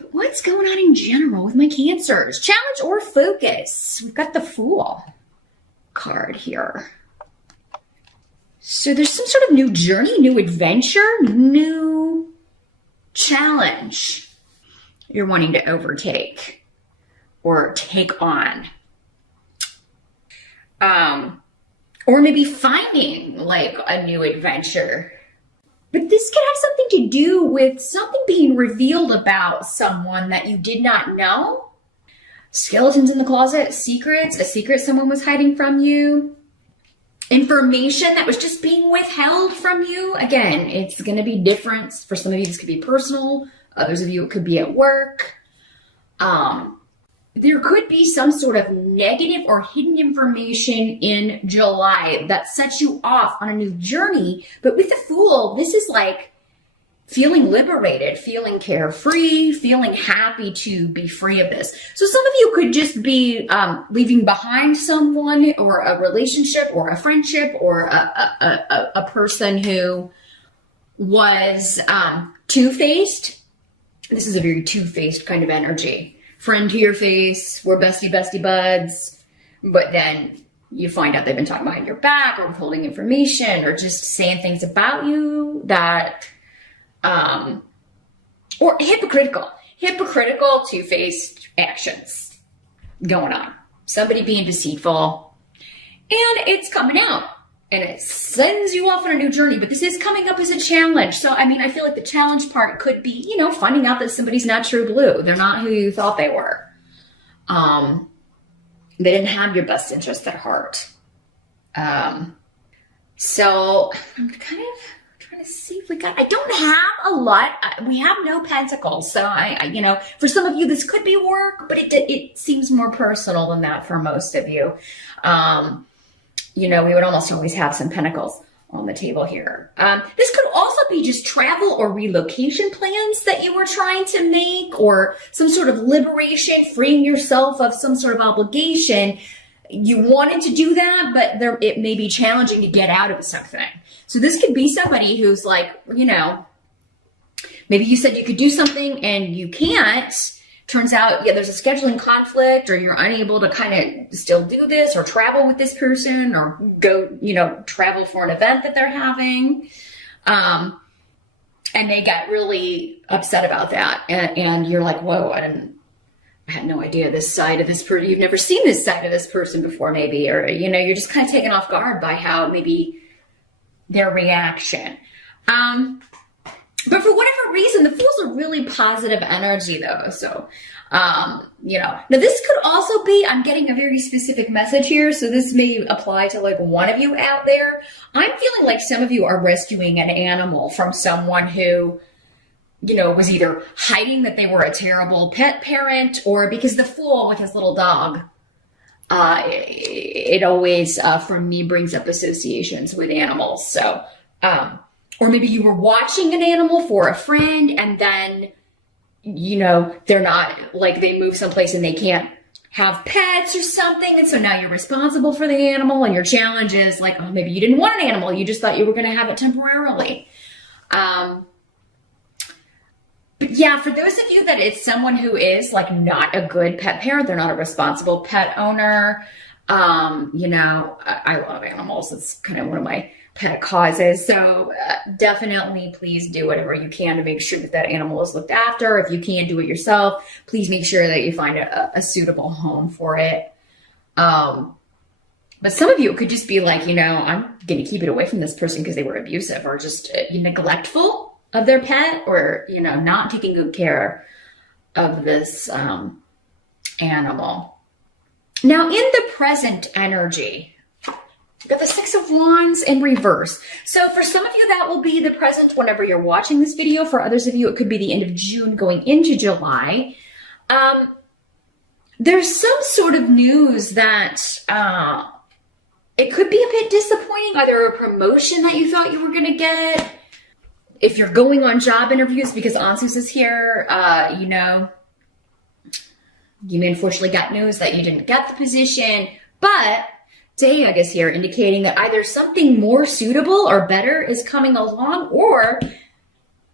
But what's going on in general with my Cancers? Challenge or focus? We've got the Fool card here. So there's some sort of new journey, new adventure, new challenge you're wanting to overtake or take on. Or maybe finding like a new adventure. But this could have something to do with something being revealed about someone that you did not know. Skeletons in the closet, secrets, a secret someone was hiding from you. Information that was just being withheld from you. Again, it's going to be different. For some of you, this could be personal. Others of you, it could be at work. There could be some sort of negative or hidden information in July that sets you off on a new journey. But with the Fool, this is like feeling liberated, feeling carefree, feeling happy to be free of this. So some of you could just be leaving behind someone or a relationship or a friendship or a person who was two-faced. This is a very two-faced kind of energy. Friend to your face, we're bestie buds, but then you find out they've been talking behind your back or withholding information or just saying things about you that, or hypocritical, two-faced actions going on. Somebody being deceitful, and it's coming out. And it sends you off on a new journey, but this is coming up as a challenge. So, I mean, I feel like the challenge part could be, you know, finding out that somebody's not true blue. They're not who you thought they were. They didn't have your best interest at heart. So I'm kind of trying to see if we got, I don't have a lot. We have no pentacles. So I you know, for some of you, this could be work, but it seems more personal than that for most of you. You know, we would almost always have some pentacles on the table here. This could also be just travel or relocation plans that you were trying to make, or some sort of liberation, freeing yourself of some sort of obligation. You wanted to do that, but it may be challenging to get out of something. So this could be somebody who's like, you know, maybe you said you could do something and you can't. Turns out, yeah, there's a scheduling conflict, or you're unable to kind of still do this or travel with this person or go, you know, travel for an event that they're having. And they got really upset about that. And you're like, whoa, I had no idea this side of this person. You've never seen this side of this person before, maybe, or, you know, you're just kind of taken off guard by how maybe their reaction. But for whatever reason, the Fool's a really positive energy, though. So, you know, now this could also be, I'm getting a very specific message here. So this may apply to like one of you out there. I'm feeling like some of you are rescuing an animal from someone who, you know, was either hiding that they were a terrible pet parent, or because the Fool with his little dog, it always, for me, brings up associations with animals. So, or maybe you were watching an animal for a friend, and then, you know, they're not, like, they move someplace and they can't have pets or something. And so now you're responsible for the animal, and your challenge is like, oh, maybe you didn't want an animal. You just thought you were going to have it temporarily. But yeah, for those of you that it's someone who is like not a good pet parent, they're not a responsible pet owner. You know, I love animals. It's kind of one of my pet causes. So definitely please do whatever you can to make sure that that animal is looked after. If you can't do it yourself, please make sure that you find a suitable home for it. But some of you, it could just be like, you know, I'm going to keep it away from this person because they were abusive, or just neglectful of their pet, or, you know, not taking good care of this animal. Now, in the present energy, we've got the Six of Wands in reverse. So for some of you, that will be the present whenever you're watching this video. For others of you, it could be the end of June going into July. There's some sort of news that it could be a bit disappointing, either a promotion that you thought you were going to get. If you're going on job interviews, because Ansus is here, you know, you may unfortunately got news that you didn't get the position, but Dayag is here indicating that either something more suitable or better is coming along, or,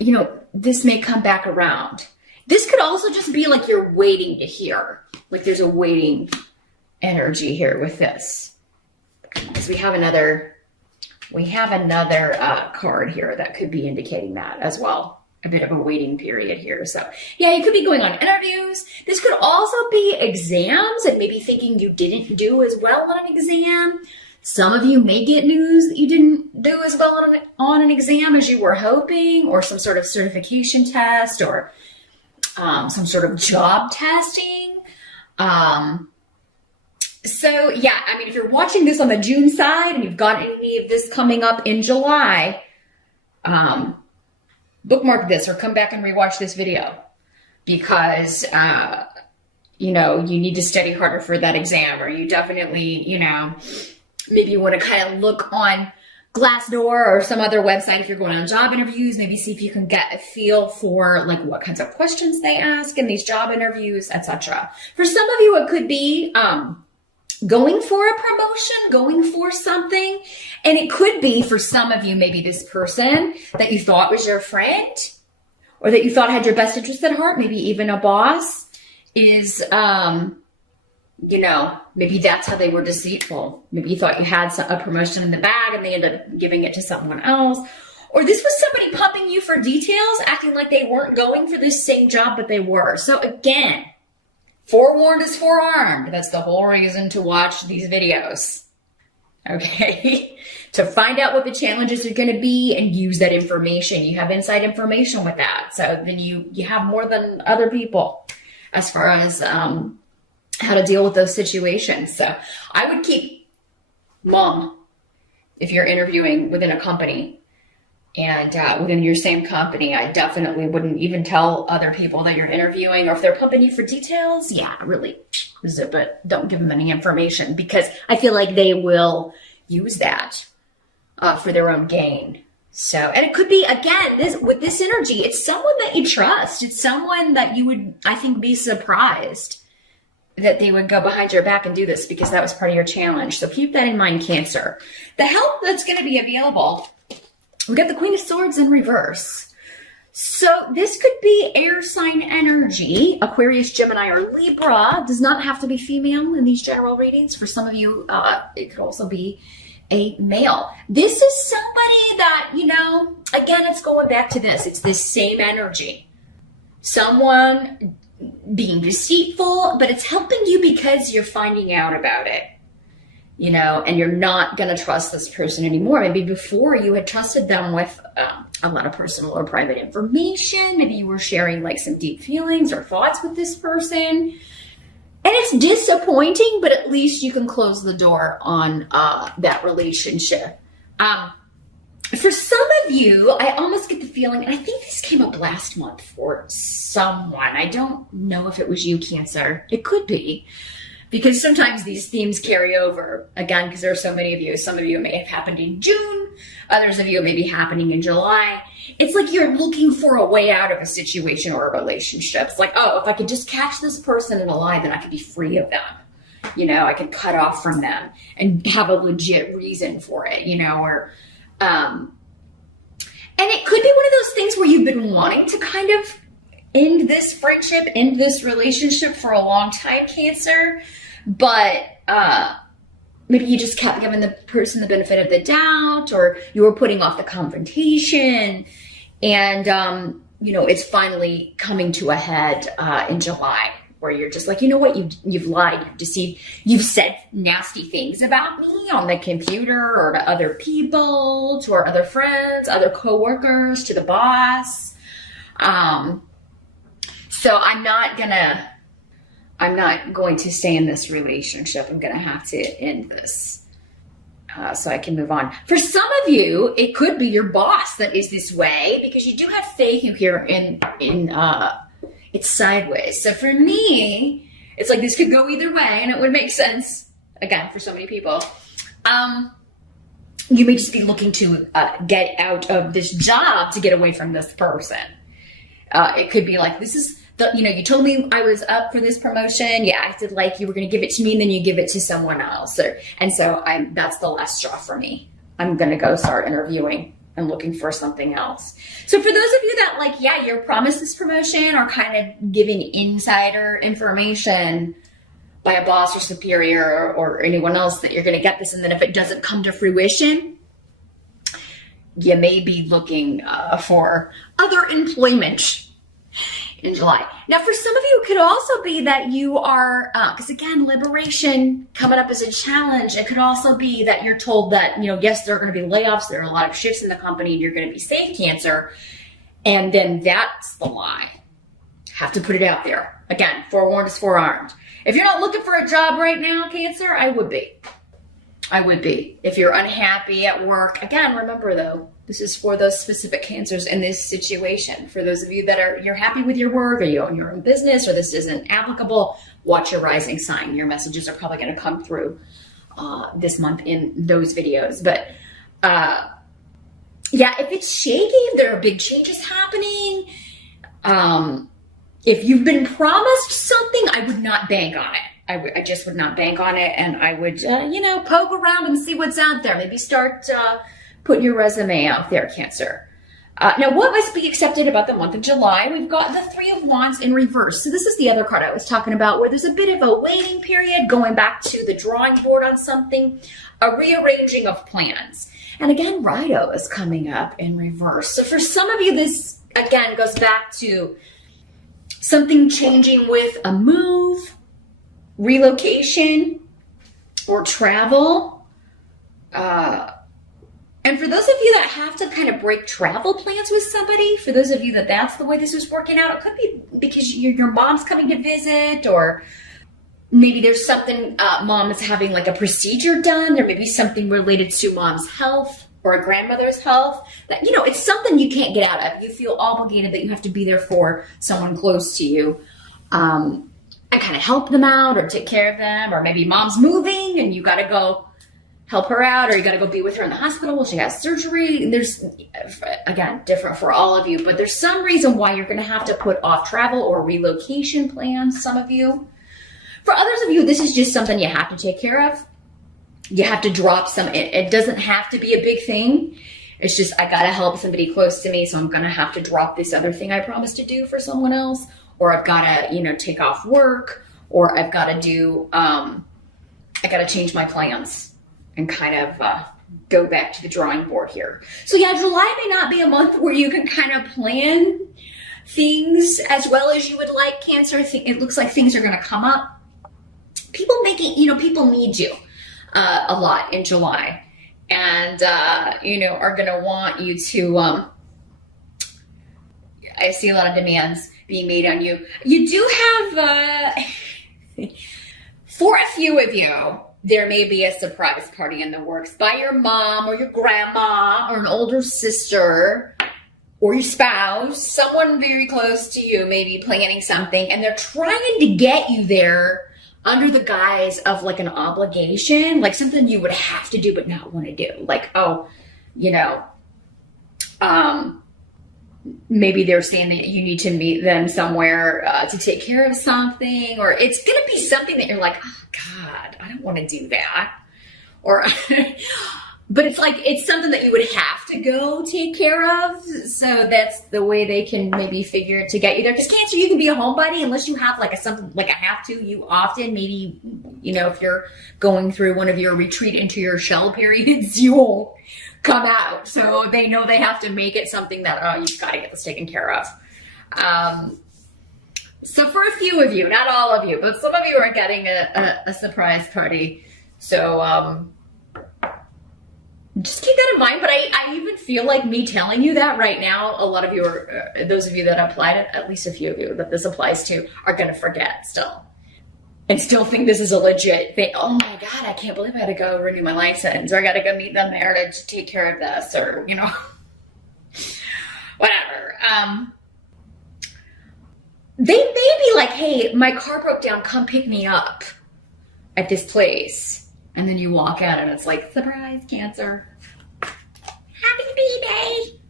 you know, this may come back around. This could also just be like you're waiting to hear. Like there's a waiting energy here with this. Because we have another card here that could be indicating that as well. A bit of a waiting period here. So yeah, you could be going on interviews. This could also be exams and maybe thinking you didn't do as well on an exam. Some of you may get news that you didn't do as well on an exam as you were hoping, or some sort of certification test, or some sort of job testing. So yeah, I mean, if you're watching this on the June side and you've got any of this coming up in July, bookmark this or come back and rewatch this video, because, you know, you need to study harder for that exam, or you definitely, you know, maybe you want to kind of look on Glassdoor or some other website if you're going on job interviews, maybe see if you can get a feel for like what kinds of questions they ask in these job interviews, etc. For some of you, it could be, going for a promotion, going for something. And it could be for some of you, maybe this person that you thought was your friend or that you thought had your best interest at heart, maybe even a boss, is, you know, maybe that's how they were deceitful. Maybe you thought you had a promotion in the bag and they ended up giving it to someone else. Or this was somebody pumping you for details, acting like they weren't going for this same job, but they were. So again, forewarned is forearmed. That's the whole reason to watch these videos, okay? To find out what the challenges are going to be and use that information. You have inside information with that. So then you have more than other people as far as how to deal with those situations. So I would keep mum if you're interviewing within a company. And within your same company, I definitely wouldn't even tell other people that you're interviewing, or if they're pumping you for details, yeah, really zip it. Don't give them any information, because I feel like they will use that for their own gain. So, and it could be, again, with this energy, it's someone that you trust. It's someone that you would, I think, be surprised that they would go behind your back and do this, because that was part of your challenge. So keep that in mind, Cancer. The help that's going to be available, we got the Queen of Swords in reverse. So this could be air sign energy, Aquarius, Gemini, or Libra. Does not have to be female in these general readings. For some of you, it could also be a male. This is somebody that, you know, again, it's going back to this. It's this same energy. Someone being deceitful, but it's helping you because you're finding out about it. You know, and you're not going to trust this person anymore. Maybe before you had trusted them with a lot of personal or private information. Maybe you were sharing like some deep feelings or thoughts with this person. And it's disappointing, but at least you can close the door on that relationship. For some of you, I almost get the feeling, and I think this came up last month for someone. I don't know if it was you, Cancer. It could be. Because sometimes these themes carry over, again, because there are so many of you. Some of you it may have happened in June. Others of you it may be happening in July. It's like you're looking for a way out of a situation or a relationship. It's like, oh, if I could just catch this person in a lie, then I could be free of them. You know, I could cut off from them and have a legit reason for it, you know, or, and it could be one of those things where you've been wanting to kind of end this friendship, end this relationship for a long time, Cancer, but maybe you just kept giving the person the benefit of the doubt, or you were putting off the confrontation, and you know, it's finally coming to a head in July, where you're just like, you know what, you've lied, you've deceived, you've said nasty things about me on the computer or to other people, to our other friends, other coworkers, to the boss. So I'm not going to stay in this relationship. I'm going to have to end this so I can move on. For some of you, it could be your boss that is this way, because you do have faith here in it's sideways. So for me, it's like this could go either way, and it would make sense, again, for so many people. You may just be looking to get out of this job to get away from this person. It could be like, this is, you know, you told me I was up for this promotion. You acted like you were going to give it to me, and then you give it to someone else. And so that's the last straw for me. I'm going to go start interviewing and looking for something else. So for those of you that like, yeah, you're promised this promotion or kind of giving insider information by a boss or superior or anyone else that you're going to get this, and then if it doesn't come to fruition, you may be looking for other employment in July. Now, for some of you, it could also be that you are, because again, liberation coming up as a challenge. It could also be that you're told that, yes, there are going to be layoffs. There are a lot of shifts in the company and you're going to be safe, Cancer. And then that's the lie. Have to put it out there. Again, forewarned is forearmed. If you're not looking for a job right now, Cancer, I would be. I would be. If you're unhappy at work, again, remember though, this is for those specific Cancers in this situation. For those of you that you're happy with your work or you own your own business or this isn't applicable, watch your rising sign. Your messages are probably going to come through this month in those videos. But yeah, if it's shaky, if there are big changes happening, if you've been promised something, I would not bank on it. I just would not bank on it, and I would, poke around and see what's out there. Maybe start putting your resume out there, Cancer. Now, what must be accepted about the month of July? We've got the Three of Wands in reverse. So this is the other card I was talking about, where there's a bit of a waiting period, going back to the drawing board on something, a rearranging of plans. And again, Rido is coming up in reverse. So for some of you, this, again, goes back to something changing with a move, relocation, or travel. And for those of you that have to kind of break travel plans with somebody, for those of you that that's the way this is working out, it could be because your mom's coming to visit, or maybe there's something, mom is having like a procedure done. There may be something related to mom's health or a grandmother's health that, it's something you can't get out of. You feel obligated that you have to be there for someone close to you. And kind of help them out or take care of them, or maybe mom's moving and you got to go help her out, or you got to go be with her in the hospital while she has surgery. And there's, again, different for all of you, but there's some reason why you're going to have to put off travel or relocation plans, some of you. For others of you, this is just something you have to take care of. You have to drop some, it doesn't have to be a big thing. It's just, I got to help somebody close to me, so I'm going to have to drop this other thing I promised to do for someone else. Or I've got to, take off work, or I've got to do, I got to change my plans and kind of go back to the drawing board here. So yeah, July may not be a month where you can kind of plan things as well as you would like, Cancer. It looks like things are going to come up. People people need you a lot in July, and, are going to want you to, I see a lot of demands being made on you. You do have, for a few of you, there may be a surprise party in the works by your mom or your grandma or an older sister or your spouse. Someone very close to you may be planning something, and they're trying to get you there under the guise of like an obligation, like something you would have to do but not want to do. Like, maybe they're saying that you need to meet them somewhere to take care of something, or it's going to be something that you're like, oh God, I don't want to do that. Or, but it's like, it's something that you would have to go take care of. So that's the way they can maybe figure to get you there. Because Cancer, you can be a homebody unless you have like something like a have to. You often maybe, if you're going through one of your retreat into your shell periods, you won't come out. So they know they have to make it something that, you've got to get this taken care of. So for a few of you, not all of you, but some of you are getting a surprise party. So just keep that in mind. But I even feel like me telling you that right now, a lot of you are, those of you that applied it, at least a few of you that this applies to, are going to forget still. And still think this is a legit thing. Oh my God, I can't believe I had to go renew my license, or I got to go meet them there to take care of this, or, whatever. They may be like, hey, my car broke down, come pick me up at this place. And then you walk out and it's like, surprise, Cancer. Happy B-Day.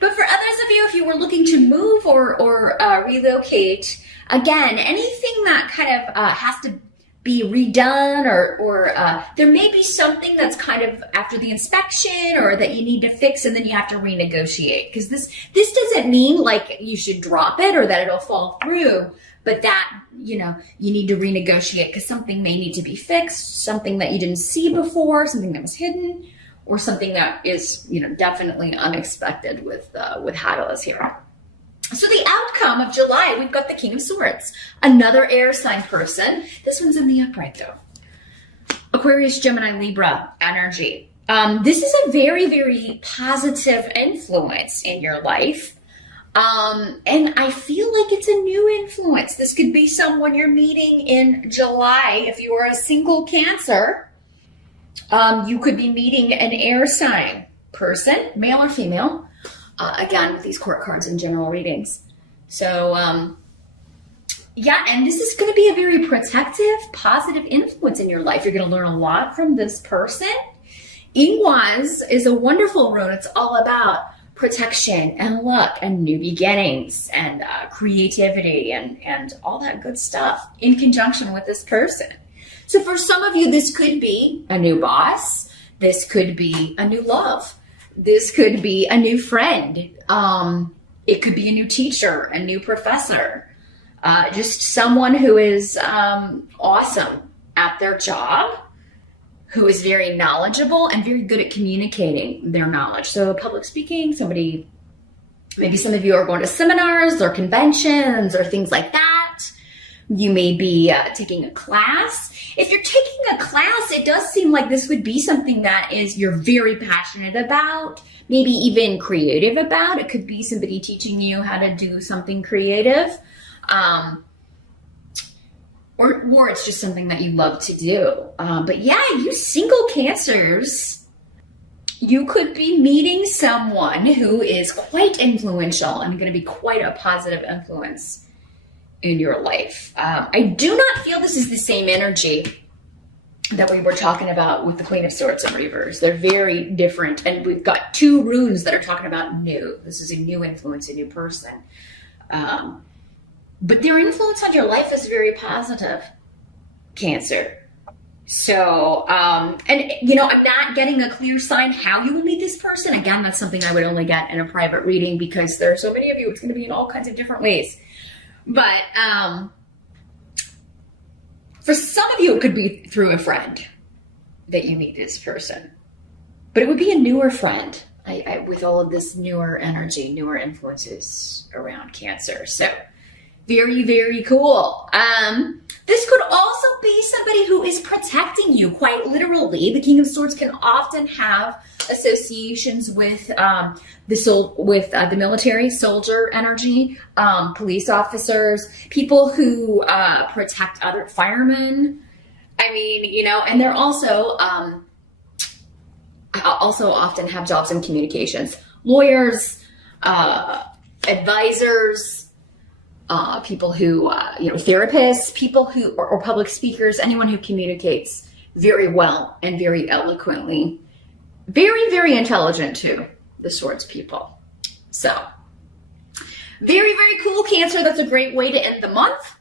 But for others of you, if you were looking to move or relocate, again, anything that kind of has to be redone, or there may be something that's kind of after the inspection or that you need to fix, and then you have to renegotiate. Because this doesn't mean like you should drop it or that it'll fall through, but that, you know, you need to renegotiate because something may need to be fixed, something that you didn't see before, something that was hidden, or something that is, you know, definitely unexpected with Hadalus here. So the outcome of July, we've got the King of Swords, another air sign person. This one's in the upright though. Aquarius, Gemini, Libra energy. This is a very, very positive influence in your life. And I feel like it's a new influence. This could be someone you're meeting in July. If you are a single Cancer, you could be meeting an air sign person, male or female. Again, with these court cards and general readings. So, yeah, and this is going to be a very protective, positive influence in your life. You're going to learn a lot from this person. Ingwaz is a wonderful rune. It's all about protection and luck and new beginnings and creativity and all that good stuff in conjunction with this person. So for some of you, this could be a new boss. This could be a new love. This could be a new friend. It could be a new teacher, a new professor, just someone who is awesome at their job, who is very knowledgeable and very good at communicating their knowledge. So public speaking, somebody, maybe some of you are going to seminars or conventions or things like that. You may be taking a class. If you're taking a class, it does seem like this would be something that you're very passionate about, maybe even creative about. It could be somebody teaching you how to do something creative, or it's just something that you love to do. But yeah, you single Cancers, you could be meeting someone who is quite influential and going to be quite a positive influence in your life. I do not feel this is the same energy that we were talking about with the Queen of Swords and Reverse. They're very different. And we've got two runes that are talking about new. This is a new influence, a new person. But their influence on your life is very positive, Cancer. So, and you know, I'm not getting a clear sign how you will meet this person. Again, that's something I would only get in a private reading because there are so many of you. It's going to be in all kinds of different ways. But for some of you, it could be through a friend that you meet this person. But it would be a newer friend with all of this newer energy, newer influences around Cancer. So very, very cool. This could also be somebody who is protecting you, quite literally. The King of Swords can often have associations with the military, soldier energy, police officers, people who protect other firemen. I mean, you know, and they're also often have jobs in communications, lawyers, advisors. People who, you know, therapists, people who, or public speakers, anyone who communicates very well and very eloquently. Very, very intelligent too, the Swords people. So, very, very cool, Cancer. That's a great way to end the month.